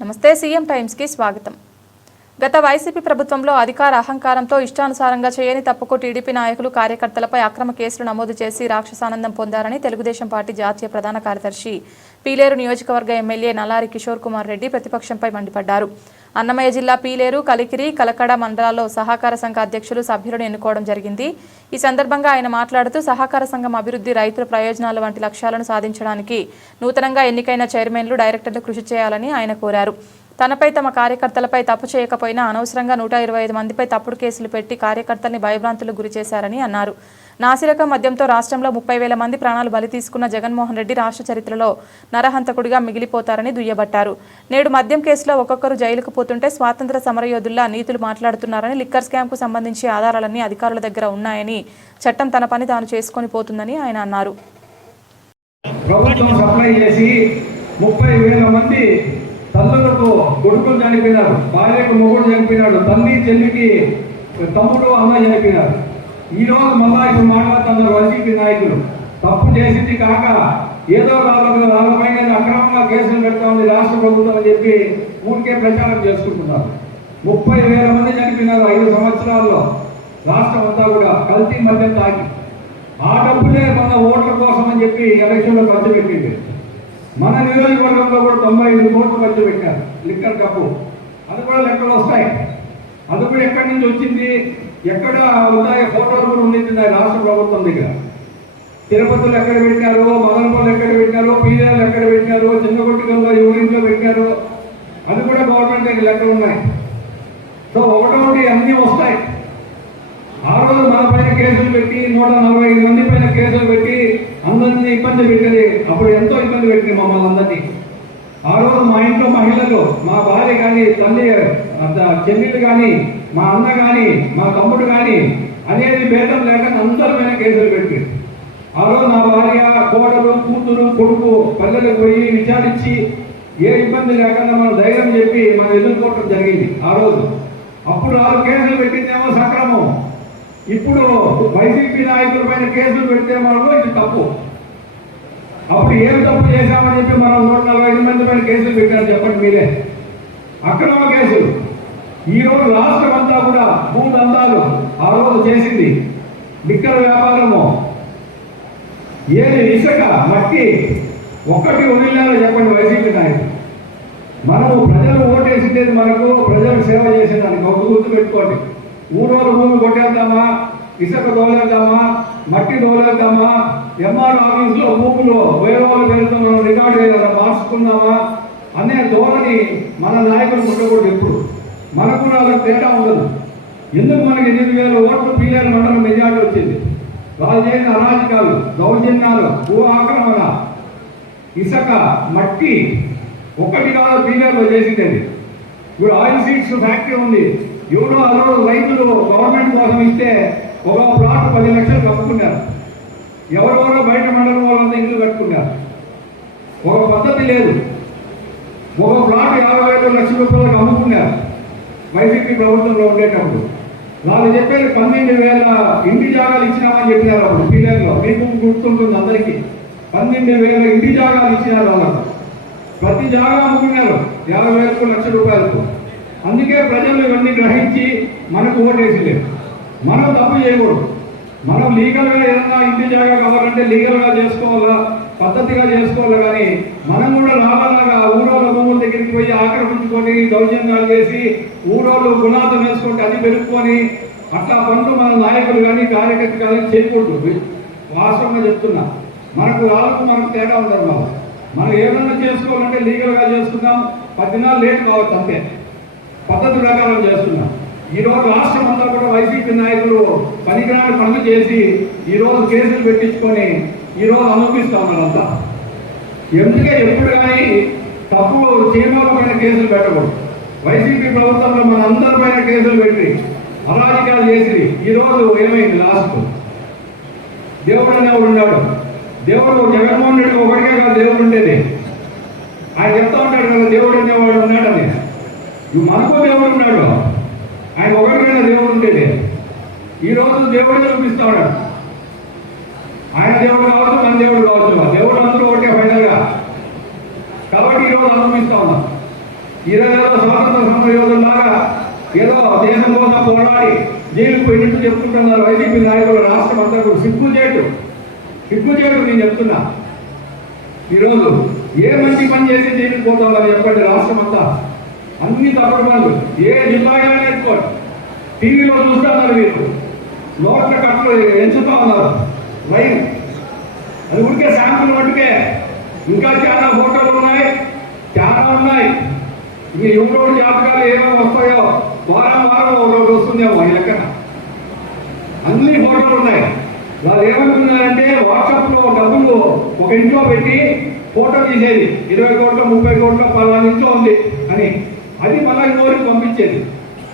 నమస్తే CM times కి స్వాగతం. గత వైసీపీ ప్రభుత్వంలో అధికార అహంకారంతో ఇష్టానుసారంగా చేయని తప్పుకు టీడీపీ నాయకులు కార్యకర్తలపై అక్రమ కేసులు నమోదు చేసి రాక్షసానందం పొందారని తెలుగుదేశం పార్టీ జాతీయ ప్రధాన కార్యదర్శి పీలేరు నియోజకవర్గ ఎమ్మెల్యే నల్లారి కిషోర్ కుమార్ రెడ్డి ప్రతిపక్షంపై మండిపడ్డారు. అన్నమయ్య జిల్లా పీలేరు, కలికిరి, కలకడ మండలాల్లో సహకార సంఘ అధ్యక్షులు, సభ్యులను ఎన్నుకోవడం జరిగింది. ఈ సందర్భంగా ఆయన మాట్లాడుతూ సహకార సంఘం అభివృద్ధి, రైతుల ప్రయోజనాల వంటి లక్ష్యాలను సాధించడానికి నూతనంగా ఎన్నికైన చైర్మన్లు, డైరెక్టర్లు కృషి చేయాలని ఆయన కోరారు. తనపై, తమ కార్యకర్తలపై తప్పు చేయకపోయినా అనవసరంగా 125 మందిపై తప్పుడు కేసులు పెట్టి కార్యకర్తల్ని భయభ్రాంతులకు గురి చేశారని అన్నారు. నాసిరకం మద్యంతో రాష్ట్రంలో 30,000 మంది ప్రాణాలు బలి తీసుకున్న జగన్మోహన్ రెడ్డి రాష్ట్ర చరిత్రలో నరహంతకుడిగా మిగిలిపోతారని దుయ్యబట్టారు. నేడు మద్యం కేసులో ఒక్కొక్కరు జైలుకు పోతుంటే స్వాతంత్ర సమరయోధుల్లా నీతులు మాట్లాడుతున్నారని, లిక్కర్ స్కామ్కు సంబంధించి ఆధారాలన్నీ అధికారుల దగ్గర ఉన్నాయని, చట్టం తన పని తాను చేసుకొని పోతుందని ఆయన అన్నారు. ప్రభుత్వం సప్లై చేసి 30,000 మంది తల్లులకు కొడుకులు చనిపోయినారు, భార్యకు మొగుడు చనిపోయినాడు, తల్లి చెల్లికి తమ్ముడు అన్న చనిపోయినారు. ఈ రోజు మళ్ళా ఇప్పుడు మాట్లాడుతున్నారు వైసీపీ నాయకులు. తప్పు చేసింది కాక ఏదో వాళ్ళపైన అక్రమంగా కేసులు పెడతా ఉంది రాష్ట్ర ప్రభుత్వం అని చెప్పి ఊరికే ప్రచారం చేసుకుంటున్నారు. 30,000 మంది చనిపోయినారు 5 సంవత్సరాల్లో రాష్ట్రం అంతా కూడా కల్తీ మద్యం తాగి. ఆ డబ్బులే మన ఓట్ల కోసం అని చెప్పి ఎలక్షన్లో ఖర్చు పెట్టింది. మన నియోజకవర్గంలో కూడా 95 కోట్లు ఖర్చు పెట్టారు లిక్కర్ కప్పు. అది కూడా లెక్కలు వస్తాయి. అది కూడా ఎక్కడి నుంచి వచ్చింది, ఎక్కడ ఉంటాయి, ఫోటోలు కూడా ఉండింది రాష్ట్ర ప్రభుత్వం దగ్గర. తిరుపతిలో ఎక్కడ పెట్టారు, మదనపల్లి ఎక్కడ పెట్టారు, పీజీలు ఎక్కడ పెట్టారు, చిన్నగొట్టికల్లో యూరింట్లో పెట్టారు, అది కూడా గవర్నమెంట్ దగ్గర లెక్కలు ఉన్నాయి. సో ఒకటొకటి అన్నీ వస్తాయి. ఆ రోజు మన పైన కేసులు పెట్టి 145 మంది పైన కేసులు పెట్టి అందరినీ ఇబ్బంది పెట్టింది. అప్పుడు ఎంతో ఇబ్బంది పెట్టింది మమ్మల్ని అందరినీ. ఆ రోజు మా ఇంట్లో మహిళలు, మా భార్య కానీ, తల్లి చెల్లెలు కానీ, మా అన్న కానీ, మా తమ్ముడు కానీ అనేది భేదం లేక అందరి పైన కేసులు పెట్టి, ఆ రోజు మా భార్య, కోడలు, కూతురు, కొడుకు పల్లెలకు పోయి విచారించి ఏ ఇబ్బంది లేకుండా మనం ధైర్యం చెప్పి మనం ఎదుర్కోవటం జరిగింది ఆ రోజు. అప్పుడు 6 కేసులు పెట్టిందేమో సక్రమం. ఇప్పుడు వైసీపీ నాయకుల పైన కేసులు పెడితే మనకు ఇది తప్పు. అప్పుడు ఏం తప్పు చేశామని చెప్పి మనం 145 మంది పైన కేసులు పెట్టారు చెప్పండి మీరే. అక్రమ కేసులు. ఈ రోజు రాష్ట్రం అంతా కూడా భూదందాలు ఆ రోజు చేసింది. లిక్కర్ వ్యాపారము, ఏది ఇసుక, మట్టి ఒక్కటి వదిలేదో చెప్పండి వైసీపీ నాయకులు. మనము ప్రజలు ఓటేసింది, మనకు ప్రజలకు సేవ చేసేదానికి ఒక గుర్తు పెట్టుకోండి. ఊరోళ్ళు భూమి కొట్టేద్దామా, ఇసుక దోలేద్దామా, మట్టి దోలేద్దామా, ఎంఆర్ ఆఫీసులో భూములు వేరే వాళ్ళ పేరుతో మనం రికార్డు చేయాలి మార్చుకుందామా అనే ధోరణి మన నాయకులు ఉండకూడదు. ఎప్పుడు మనకు వాళ్ళకి తేడా ఉండదు. ఎందుకు మనకి 8,000 ఓట్లు పీలేరు మండలం మెజార్టీ వచ్చింది? వాళ్ళు చేసిన అరాజకాలు, దౌర్జన్యాలు, భూ ఆక్రమణ, ఇసుక, మట్టి ఒక్కటి కాదు పీలేరులో చేసింది. ఇప్పుడు ఆయిల్ సీడ్స్ ఫ్యాక్టరీ ఉంది. ఎవరో అదో రైతులు గవర్నమెంట్ కోసం ఇస్తే ఒక ప్లాట్ 10 లక్షలు కప్పుకున్నారు. ఎవరెవరో బయట మండలం వాళ్ళంతా ఇల్లు కట్టుకున్నారు. ఒక పద్ధతి లేదు. ఒక ప్లాట్ 50,000 లక్షల రూపాయలకు అమ్ముకున్నారు వైసీపీ ప్రభుత్వంలో ఉండేటప్పుడు. వాళ్ళు చెప్పేది 12,000 ఇంటి జాగాలు ఇచ్చినామని చెప్పినారు అప్పుడు పీలేరులో. మీకు గుర్తుంటుంది అందరికీ. 12,000 ఇంటి జాగాలు ఇచ్చినారు వాళ్ళకు. ప్రతి జాగా అమ్ముకున్నారు 50,000 లక్షల రూపాయలకు. అందుకే ప్రజలు ఇవన్నీ గ్రహించి మనకు ఓటేసలేదు. మనం తప్పు చేయకూడదు. మనం లీగల్గా ఏదన్నా ఇంటి జాగా కావాలంటే లీగల్గా చేసుకోవాలా, పద్ధతిగా చేసుకోవాలి. కానీ మనం కూడా లాభాలాగా ఊరోళ్ళ భూముల దగ్గరికి పోయి ఆక్రమించుకొని దౌర్జన్యాలు చేసి ఊరోళ్ళు గుణాతం వేసుకుంటే అది పెరుక్కొని అట్లా పనులు మన నాయకులు కానీ కార్యకర్త కానీ చేయకూడదు. వాస్తవంగా చెప్తున్నా. మనకు వాళ్ళకు తేడా ఉండదు. మనం ఏదన్నా చేసుకోవాలంటే లీగల్గా చేసుకుందాం. 10 దినాలు లేట్ కావచ్చు అంతే. పద్ధతి ప్రకారం చేస్తున్నాం. ఈరోజు రాష్ట్రం అంతా కూడా వైసీపీ నాయకులు పనికిరాని పనులు చేసి ఈరోజు కేసులు పెట్టించుకొని ఈరోజు అనుభవిస్తా ఉన్నారు అంతా. ఎందుకే ఎప్పుడు కానీ తప్పు చేయడం పైన కేసులు పెట్టకూడదు. వైసీపీ ప్రభుత్వంలో మన అందరి పైన కేసులు పెట్టి అరాజకాలు చేసి ఈరోజు ఏమైంది? లాస్ట్ దేవుడు అనేవాడు ఉన్నాడు. దేవుడు జగన్మోహన్ రెడ్డి ఒకటికే కాదు దేవుడు ఉండేది. ఆయన చెప్తా ఉంటాడు కదా దేవుడు అనేవాడు ఉన్నాడని. మనకు దేవుడు ఉన్నాడు. ఆయన ఒకరికైనా దేవుడు ఉండేది. ఈరోజు దేవుడిని చూపిస్తా ఉన్నాడు. ఆయన దేవుడు కావచ్చు, మన దేవుడు కావచ్చు. దేవుడు అందరూ ఒకటే ఫైనల్గా. కాబట్టి ఈరోజు అనుభవిస్తా ఉన్నాం. ఈరోజు స్వాతంత్ర సమర యోధులాగా ఏదో దేశం కోసం పోరాడి జైలుకు పోయినట్టు చెప్తుంటున్నారు వైసీపీ నాయకులు. రాష్ట్రం అంతా కూడా సిగ్గుచేటు నేను చెప్తున్నా. ఈరోజు ఏ మంచి పని చేసి జైలుకు పోతామని చెప్పండి. రాష్ట్రం అంతా అన్ని తప్పుడు పనులు ఏ జిల్లాగా నేర్చుకోండి. టీవీలో చూస్తున్నారు మీరు, నోట్ల కట్టలు ఎంచుతా ఉన్నారు లైన్. అది ఉడికే శాంపుల్ మట్టుకే. ఇంకా చాలా ఫోటోలు ఉన్నాయి, చాలా ఉన్నాయి. మీ యువకుడు జాతకాలు ఏమేమి వస్తాయో వారం ఒకటి వస్తుందేమో ఈ లెక్కన. అన్ని ఫోటోలు ఉన్నాయి. వాళ్ళు ఏమనుకున్నారంటే వాట్సాప్లో డబ్బులు ఒక ఇంట్లో పెట్టి ఫోటో తీసేది 20 కోట్లు 30 కోట్లు పలానా ఇంట్లో ఉంది అని. అది మళ్ళీ ఇంకోరికి పంపించేది.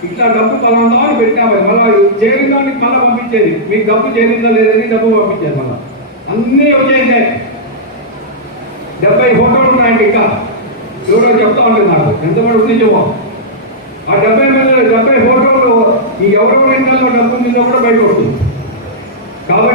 ఇట్లా డబ్బు పలానా అని పెట్టామని మళ్ళీ చేరిందానికి మళ్ళీ పంపించేది. మీకు డబ్బు చేరిందా లేదని డబ్బు పంపించేది. మళ్ళీ అన్నీ వచ్చేసాయి. 70 ఫోటోలు ఉన్నాయండి. ఇంకా ఎవరో చెప్తా ఉంటుంది నాకు ఎంతమంది ఉందేమో. ఆ 70 ఫోటోలు ఈ ఎవరెవరి ఇంట్లో డబ్బు ఉందో కూడా బయట